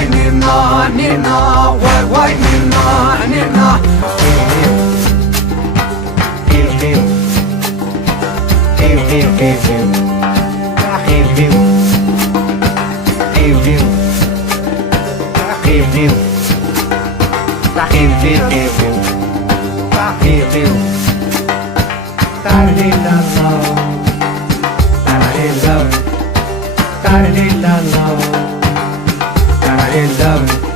wai nina nina, wai nina nina. Hiu hiu, hiu hiu hiu hiu, hiu hiu, hiu hiu, hiu hiu, hiu hiu hiu hiu, hiu hiu. Ta-da-dee-la-la, ta-da-dee-la, ta-da-dee-la-la, ta-da-dee-la.